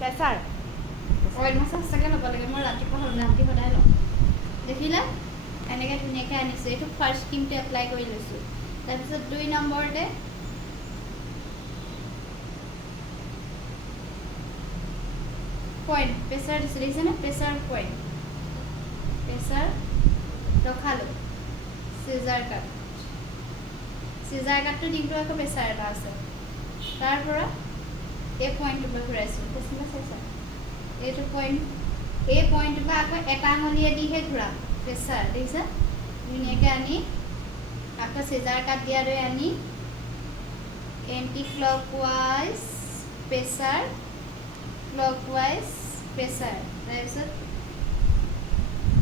Pressure oil massage চাগে ল'ব লাগে মই ৰাতিপুৱা ৰাতি সদায় লওঁ দেখিলা এনেকৈ ধুনীয়াকৈ আনিছোঁ এইটো ফাৰ্ষ্ট ক্ৰীমটো এপ্লাই কৰি লৈছোঁ তাৰপিছত 2 নম্বৰতে পইণ্ট প্ৰেছাৰ দিছোঁ দেখিছেনে প্ৰেছাৰ পইণ্ট প্ৰেছাৰ ৰখালোঁ চিজাৰ কাটটো দিনটো আকৌ প্ৰেছাৰ এটা আছে তাৰ পৰা এই পইণ্টটোৰ পৰা ঘূৰাইছোঁ পচন্দ চাইছা এইটো পইণ্ট এই পইণ্টটোৰ পৰা আকৌ এটা আঙুলিয়েদিহে ঘূৰাম প্ৰেছাৰ দেখিছা ধুনীয়াকৈ আনি আকৌ চিজাৰ কাট দিয়া দৰে আনি anti clockwise pressure clockwise pressure তাৰপিছত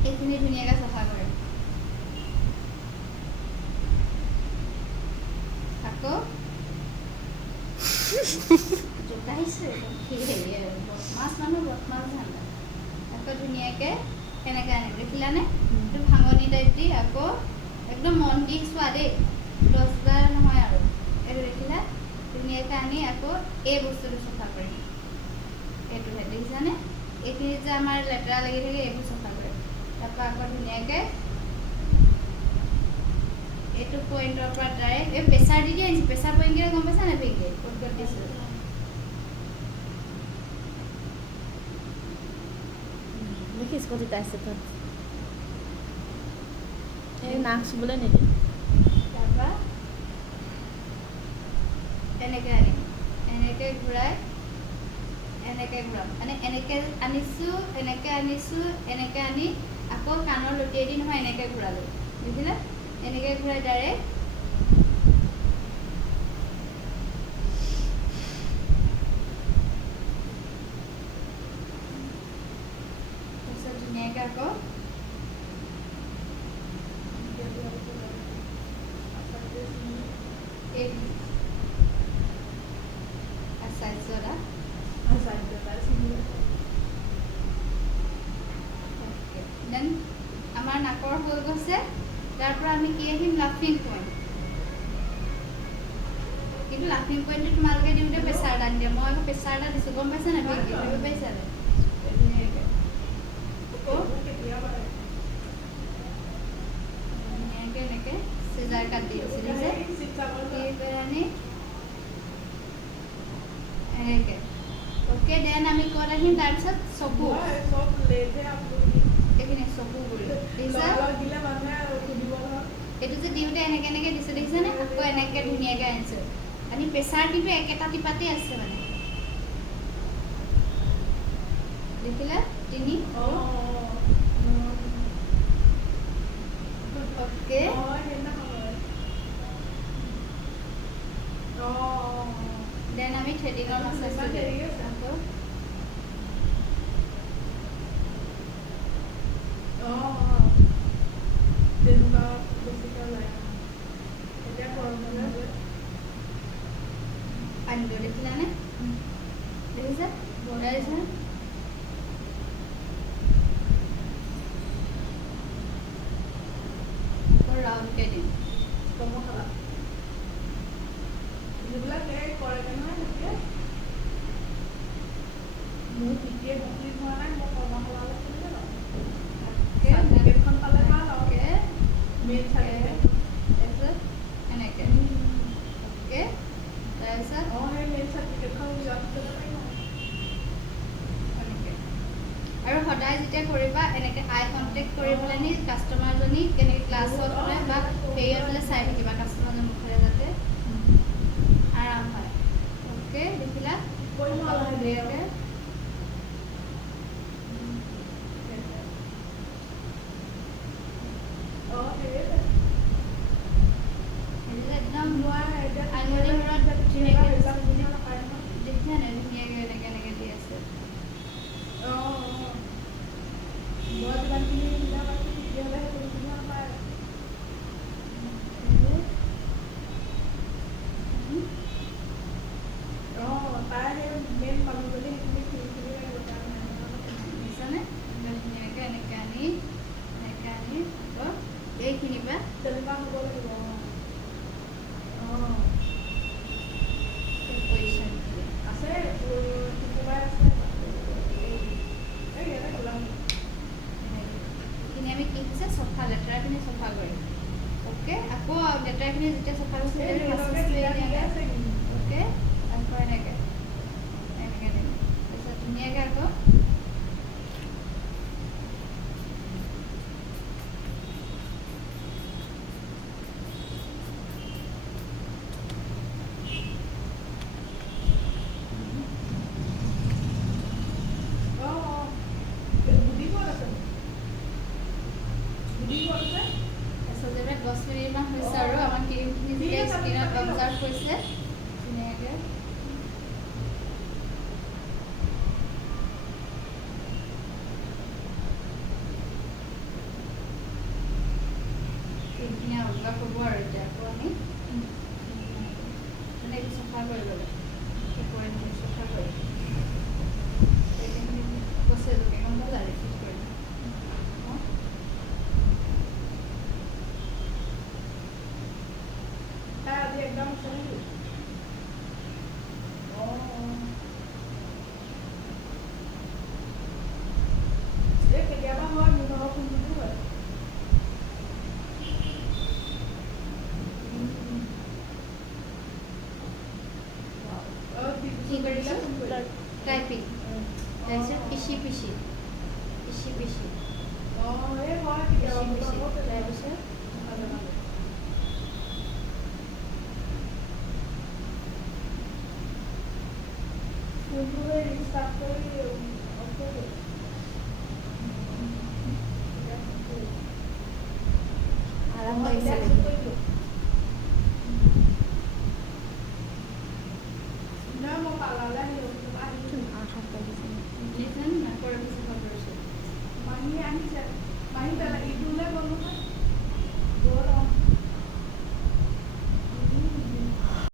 এইখিনি ধুনীয়াকৈ চফা কৰিম আকৌ জোকাইছে বদমাছ মানুহ বদমাছ ধান্দা আকৌ ধুনীয়াকৈ কেনেকৈ আনিম দেখিলানে এইটো ভাঙনি টাইপ দি আকৌ একদম মন দি চোৱা দেই 10 নহয় আৰু এইটো দেখিলা ধুনীয়াকৈ আনি আকৌ এই বস্তুটো চফা কৰিম এইটোহে দেখিছানে এইখিনি যে আমাৰ লেতেৰা লাগি থাকে এইবোৰ চফা কৰিম তাৰপৰা আকৌ ধুনীয়াকৈ এইটো পইণ্টৰ পৰা ডাইৰেক্ট এই প্ৰেছাৰ দি আনিছোঁ প্ৰেছাৰ পইণ্টকেইটা গম পাইছা নাই বেগিয়ে ক'ত ক'ত দিছোঁ দেখিছ ক'ত আছে তাত এই নাক চুবলৈ নিদিয়ে তাৰপৰা এনেকৈ আনিম এনেকৈ ঘূৰাই এনেকৈ ঘূৰাম মানে এনেকৈ আনিছোঁ এনেকৈ আনি আকৌ কাণৰ লুটিয়াই দি নহয় এনেকৈ ঘূৰালোঁ দেখিলা এনেকৈ ঘূৰাই ডাইৰেক্ট তাৰপিছত ধুনীয়াকৈ আকৌ এই আচাৰ্যটা দেন আমাৰ নাকৰ হৈ গৈছে তাৰ পৰা আমি কি আহিম লাফিং পইণ্ট কিন্তু লাফিং পইণ্টটো তোমালোকে দিওঁতে প্ৰেছাৰ এটা নিদিয়ে মই আকৌ প্ৰেছাৰ এটা দিছোঁ গম পাইছা নাই ভাবি পাইছা নাই ধুনীয়াকৈ ধুনীয়াকৈ এনেকৈ চিজাৰ কাট দি দিছোঁ দেখিছে আনি এনেকৈ অ'কে দেন আমি ক'ত আহিম তাৰপিছত চকু এইখিনি চকু গুৰি দেখিছা এইটো যে দিওঁতে এনেকৈ দিছোঁ দেখিছেনে আকৌ এনেকৈ ধুনীয়াকৈ আনিছোঁ আনি প্ৰেছাৰ কিন্তু একেটা টিপাতে আছে মানে দেখিলা 3 অ'কে দেন আমি থ্ৰেডিঙৰ মাছাজটো আকৌ পানীটো দেখিলানে দেখিছা বনাইছে ৰাউণ্ডকৈ দিম মোৰ পিটিয়ে বুকলি হোৱা নাই মই কৰ্মশালালৈ খুলিলে ন মেইন তাৰপিছত এনেকৈ অ'কে তাৰপিছত সেই মেইন চাৰ্টিফিকেটখন যোৱাৰ পিছতে পাৰিম এনেকৈ আৰু সদায় যেতিয়া কৰিবা এনেকৈ আই কণ্টেক্ট কৰি পেলাই নি কাষ্টমাৰজনী কেনেকৈ ক্লাছত হ'লে বা হেৰিয়ত হ'লে চাই থাকিবা কাষ্টমাৰজনৰ মুখেৰে যাতে আৰাম হয় অ'কে দেখিলা ধুনীয়াকৈ একদম আঙুলি মূৰত ধুনীয়াকৈ দেখিছা নাই ধুনীয়াকৈ এনেকৈ দি আছে তাই সেই মেইন মানুহজনী সেইখিনি লেতেৰাখিনি চফা কৰিম অ'কে আকৌ লেতেৰাখিনি যেতিয়া চফা কৰিছে এই ৰেলকে ঢিলা ঢিলা আছে কিন্তু। অ'কে আকৌ এনেকৈ এনেকৈ দিম তাৰপিছত ধুনীয়াকৈ আকৌ বুদ্ধি ক'ত আছে? বুদ্ধি ক'ত আছে? তাৰপিছত যেনিবা 10 মিনিটমান হৈছে আৰু আমাৰ ক্ৰীমখিনি যেতিয়া স্কিনত অবজাৰ্ভ হৈছে ধুনীয়াকৈ ক্ৰীমখিনি অবজাৰ্ভ হ'ব আৰু এতিয়া আকৌ আমি ধুনীয়াকৈ চফা কৰি ল'লোঁ কৰি চফা কৰি এইখিনি কৈছে যোগে গম পালা ৰিপিট কৰি অঁ তাই আজি একদম আছে নেকি? এই কেতিয়াবা হয় মোৰ ভাগৰ ফোনটোতো হয়। কি কৰিছে টাইপিং তাৰপিছত পিচি পিচি অঁ এই হয় কেতিয়াবা মোৰ পিচি ভাগৰ তাৰপিছত ফোনটো সেই ৰিষ্টাৰ্ট কৰি অফ কৰি দিওঁ। আৰাম অঁ, লাগিছে এতিয়া নেকি?